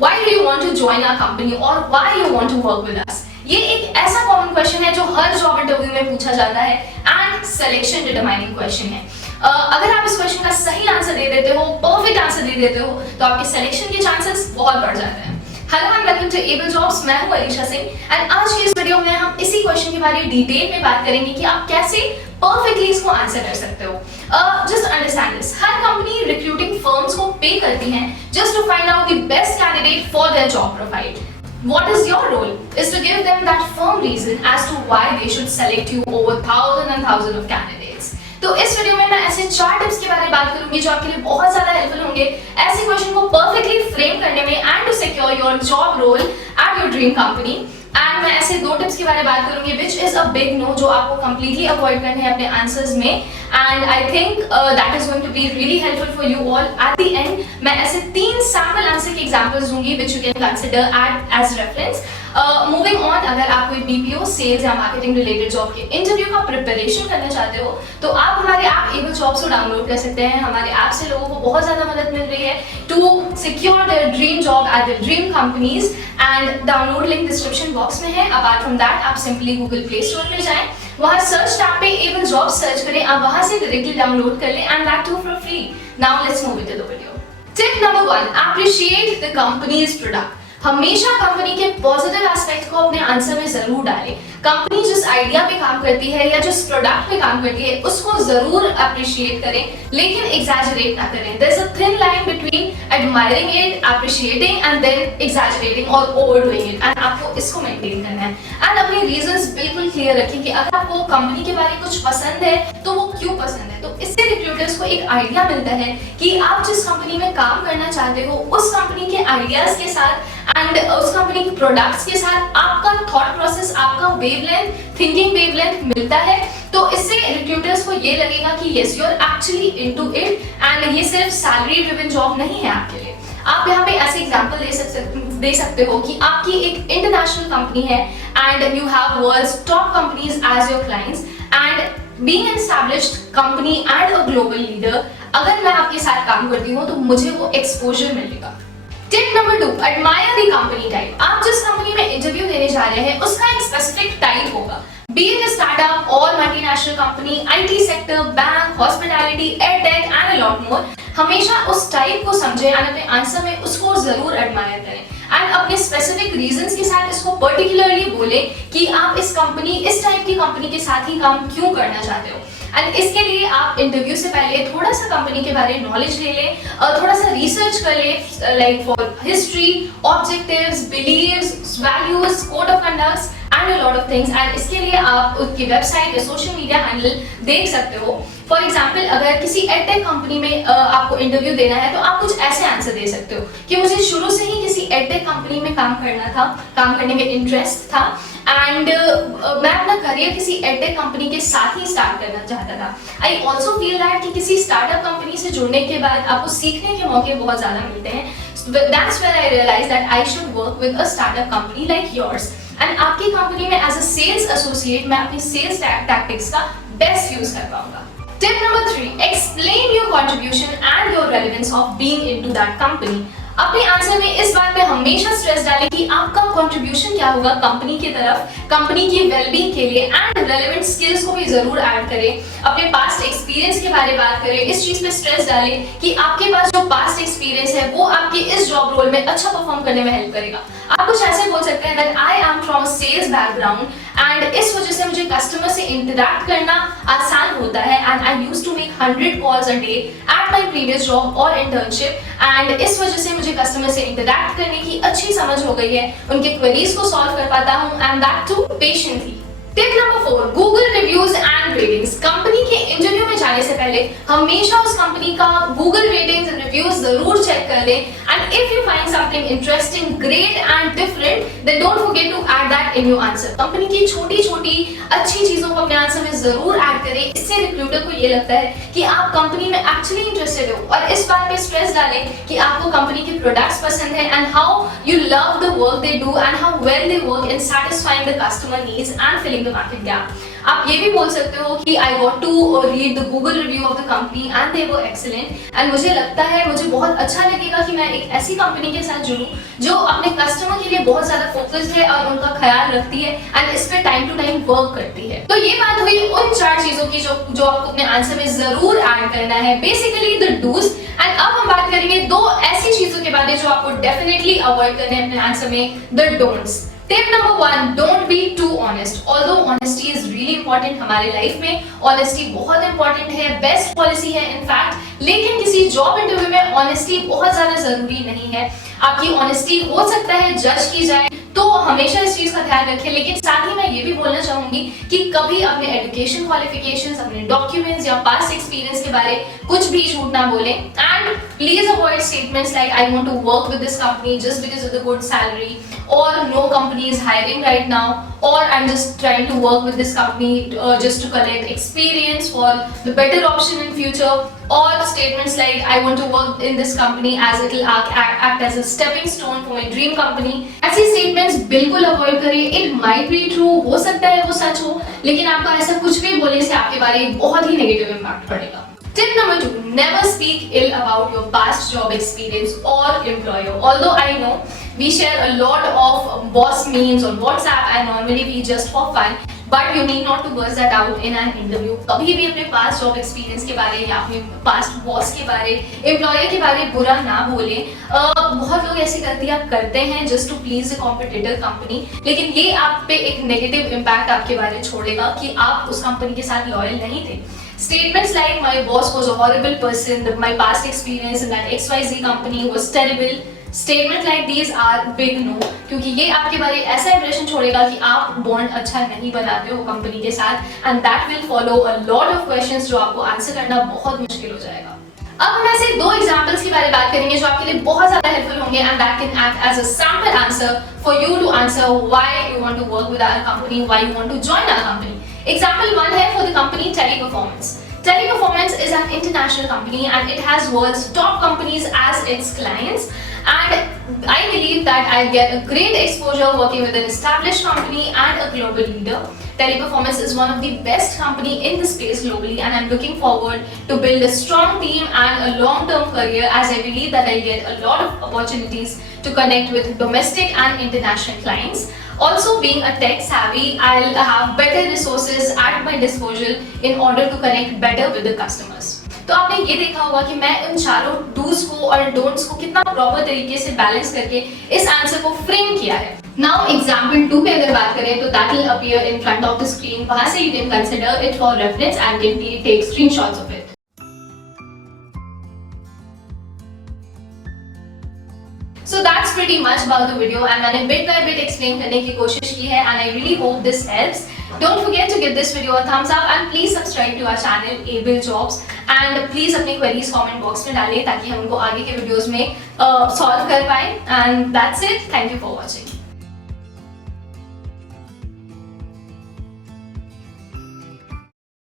why do you want to join our company or why you want to work with us? ये एक ऐसा common question है जो हर job interview में पूछा जाता है एंड सिलेक्शन डिटरमाइनिंग क्वेश्चन है। अगर आप इस क्वेश्चन का सही आंसर दे देते हो, परफेक्ट आंसर दे देते हो, तो आपके सिलेक्शन के चांसेस बहुत बढ़ जाते हैं। Hello and welcome to Able Jobs, मैं हूं अलीशा सिंह एंड आज की इस वीडियो में हम इसी क्वेश्चन के बारे में डिटेल में बात करेंगे कि आप कैसे परफेक्टली इसको आंसर कर सकते हो। जस्ट अंडरस्टैंड दिस, हर कंपनी रिक्रूटिंग फर्म्स को पे करती हैं just to find out the best candidate for their job profile. What is your role is to give them that firm reason as to why they should select you over thousands and thousands of candidates. तो इस video में मैं ऐसे 4 tips के बारे में बात करूंगी जो आपके लिए बहुत ज्यादा हेल्पफुल होंगे ऐसे क्वेश्चन को परफेक्टली फ्रेम करने में and to secure your job role at your dream company. And मैं ऐसे 2 टिप्स के बारे में बात करूंगी which is a big no जो आपको कंप्लीटली अवॉइड करने हैं अपने आंसर्स में and I think that is going to be really helpful for you all. At the end मैं ऐसे 3 सैंपल आंसर के एग्जांपल्स दूंगी which you can consider as reference. Moving on, अगर आप कोई बीपीओ सेल्स या मार्केटिंग रिलेटेड जॉब के interview का प्रिपरेशन करना चाहते हो तो आप हमारे ऐप एबल जॉब्स को डाउनलोड कर सकते हैं। हमारे ऐप से लोगों को बहुत ज्यादा मदद मिल रही है to secure their dream job at their dream companies and download link description box में है। अपार्ट फ्रॉम दैट आप सिंपली गूगल प्ले स्टोर में जाएं, वहां सर्च टैब पे एबल जॉब्स सर्च करें, आप वहां से डायरेक्टली डाउनलोड कर लें and that too for free. Now let's move into the video. Tip number 1, appreciate the company's product. हमेशा कंपनी के पॉजिटिव एस्पेक्ट को अपने आंसर में जरूर डालें। कंपनी जिस आइडिया पे काम करती है या जिस प्रोडक्ट पे काम करती है उसको जरूर अप्रिशिएट करें, लेकिन एग्जैजरेट ना करें। There is a thin line between admiring it, appreciating and then exaggerating और ओवरडूइंग इट एंड आपको इसको मेंटेन करना है। एंड अपने रीजंस बिल्कुल क्लियर रखें कि अगर आपको कंपनी के बारे में कुछ पसंद है तो वो क्यों पसंद है। तो इससे रिक्रूटर्स को एक आइडिया मिलता है कि आप जिस कंपनी में काम करना चाहते हो उस कंपनी के आइडियाज के साथ एंड उस कंपनी के प्रोडक्ट्स के साथ आपका थॉट प्रोसेस, आपका वेवलेंथ, थिंकिंग वेवलेंथ मिलता है। तो इससे रिक्रूटर्स को ये लगेगा कि yes you are actually into it and ये सिर्फ सैलरी ड्रिवन जॉब नहीं है आपके लिए। आप यहाँ पे ऐसे एग्जांपल दे सकते हो कि आपकी एक इंटरनेशनल कंपनी है and you have world's top companies as your clients and being an established company and a global leader, अगर मैं आपके साथ काम करती हूँ तो मुझे वो एक्सपोजर मिलेगा। Tip number 2, admire the company type. आप जिस कंपनी में इंटरव्यू देने जा रहे हैं उसका एक स्पेसिफिक टाइप होगा, बी इट स्टार्टअप और multinational company, IT sector, bank, hospitality, Airtech and a lot more. हमेशा उस टाइप को समझें एंड अपने आंसर में उसको जरूर एडमायर करें एंड अपने स्पेसिफिक रीजंस के साथ इसको पर्टिकुलरली बोले कि आप इस टाइप की कंपनी के साथ ही काम क्यों करना चाहते हो। एंड इसके लिए आप इंटरव्यू से पहले थोड़ा सा कंपनी के बारे में नॉलेज ले लें, थोड़ा सा रिसर्च कर लें like for history, objectives, beliefs, values, code of conducts and a lot of things. And इसके लिए आप उनकी वेबसाइट या सोशल मीडिया हैंडल देख सकते हो। फॉर एग्जाम्पल, अगर किसी एडटेक कंपनी में आपको इंटरव्यू देना है तो आप कुछ ऐसे आंसर दे सकते हो कि मुझे शुरू से ही किसी एडटेक कंपनी में काम करना था, काम करने में इंटरेस्ट था एंड मैं अपना करियर किसी एडटेक कंपनी के साथ ही स्टार्ट करना चाहता था। आई ऑल्सो फील दैट कि किसी स्टार्टअप कंपनी से जुड़ने के बाद आपको सीखने के मौके बहुत ज्यादा मिलते हैं। That's when I realize that I should work with a startup company like yours and आपकी कंपनी में एज अ सेल्स एसोसिएट मैं अपनी सेल्स टैक्टिक्स का बेस्ट यूज कर पाऊंगा। Tip number 3, explain your contribution and your relevance of being into that company. अपने answer में इस बात पे हमेशा स्ट्रेस डालें कि आपका कंट्रीब्यूशन क्या होगा कंपनी की तरफ, कंपनी की वेलबींग के लिए एंड रेलेवेंट स्किल्स को भी जरूर ऐड करें। अपने पास्ट एक्सपीरियंस के बारे में बात करें, इस चीज पे स्ट्रेस डालें कि आपके पास जो पास्ट एक्सपीरियंस है वो आपके इस जॉब रोल में अच्छा परफॉर्म करने में हेल्प करेगा। आप कुछ ऐसे बोल सकते हैं that I am from a sales background and इस वजह से मुझे कस्टमर से इंटरैक्ट करना आसान होता है and I used to make 100 calls a day at my previous job और इंटर्नशिप एंड इस वजह से मुझे कस्टमर से इंटरैक्ट करने की अच्छी समझ हो गई है, उनके क्वेरीज को सॉल्व कर पाता हूं and that too patiently. Tip number 4, Google reviews and ratings. Company के इंटरव्यू में जाने से पहले हमेशा उस कंपनी का गूगल रेटिंग्स एंड रिव्यूज जरूर चेक कर लें एंड if you find something interesting, great and different then don't forget to add that in your answer. Company की छोटी-छोटी अच्छी चीजों को अपने आंसर में जरूर ऐड करें। इससे रिक्रूटर को ये लगता है कि आप कंपनी में एक्चुअली इंटरेस्टेड हो और इस बात पे स्ट्रेस डालें कि आपको कंपनी के प्रोडक्ट्स पसंद है and how you love the work they do and how well they work in satisfying the customer needs and filling the market gap. आप ये भी बोल सकते हो कि I got to read the Google review of the company and they were excellent, and मुझे लगता है, मुझे बहुत अच्छा लगेगा कि मैं एक ऐसी कंपनी के साथ जुड़ूं जो अपने कस्टमर के लिए बहुत ज्यादा फोकस्ड है और उनका ख्याल रखती है एंड इस पे टाइम टू टाइम वर्क करती है। तो ये बात हुई उन 4 चीजों की जो आपको अपने आंसर में जरूर ऐड करना है, बेसिकली द डूज। एंड अब हम बात करेंगे 2 ऐसी चीजों के बारे में जो आपको डेफिनेटली अवॉइड करने हैं अपने आंसर में, the don'ts. Tip number 1, don't be too honest. Although honesty is really important हमारे लाइफ में, ऑनेस्टी बहुत इंपॉर्टेंट है, बेस्ट पॉलिसी है इनफैक्ट, लेकिन किसी जॉब इंटरव्यू में ऑनेस्टी बहुत ज्यादा जरूरी नहीं है। आपकी ऑनेस्टी हो सकता है जज की जाए, तो हमेशा इस चीज का ध्यान रखें। लेकिन साथ ही मैं ये भी बोलना चाहूंगी कि कभी अपने एजुकेशन क्वालिफिकेशंस, अपने डॉक्यूमेंट्स या पास्ट एक्सपीरियंस के बारे कुछ भी झूठ ना बोलें। And please avoid statements like I want to work with this company just because of the good salary, or no company is hiring right now, or I'm just trying to work with this company just to collect experience for the better option in future, or statements like I want to work in this company as it will act as a stepping stone for my dream company। ऐसी statements बिल्कुल avoid करें। It might be true, हो सकता है वो सच हो, लेकिन आपका ऐसा कुछ भी बोलने से आपके बारे में बहुत ही negative impact पड़ेगा। Tip number 2, never speak ill about your past job experience or employer. Although I know we share a lot of boss memes on WhatsApp and normally we just for fun, but you need not to burst that out in an interview. कभी भी अपने past job experience के बारे या अपने past boss के बारे, employer के बारे बुरा ना बोलें। बहुत लोग ऐसी गलतियाँ करते हैं just to please a competitor company, लेकिन ये आप पे एक negative impact आपके बारे छोड़ेगा कि आप उस कंपनी के साथ लॉयल नहीं थे। Statements like my boss was a horrible person, that my past experience in that XYZ company was terrible, statement like these are big no, क्योंकि ये आपके बारे ऐसा इंप्रेशन छोड़ेगा कि आप बॉन्ड अच्छा नहीं बनाते हो कंपनी के साथ, and that will follow a lot of questions जो आपको आंसर करना बहुत मुश्किल हो जाएगा। अब हम ऐसे 2 एग्जांपल्स के बारे में बात करेंगे जो आपके लिए बहुत ज्यादा हेल्पफुल होंगे, and that can act as a sample answer for you to answer why you want to work with our company, why you want to join our company। Example 1 है for the company Teleperformance. Teleperformance is an international company and it has world's top companies as its clients, and I believe that I'll get a great exposure working with an established company and a global leader. Teleperformance is one of the best company in the space globally, and I'm looking forward to build a strong team and a long-term career, as I believe that I'll get a lot of opportunities to connect with domestic and international clients. Also, being a tech savvy, I'll have better resources at my disposal in order to connect better with the customers. तो आपने ये देखा होगा कि मैं उन चारों dos को और डोंट्स को कितना प्रॉपर तरीके से बैलेंस करके इस आंसर को फ्रेम किया है। नाउ एग्जाम्पल 2 पे अगर बात करें तो that will appear in front of the screen, वहां से you can consider it for reference and can take screenshots of it. So that's pretty much about the video, and मैंने bit by bit explain करने की कोशिश की है, and I really hope this helps. Don't forget to give this video a thumbs up and please subscribe to our channel Able Jobs, and please अपने queries comment box में डालें ताकि हम उनको आगे के videos में solve कर पाएं। And that's it. Thank you for watching.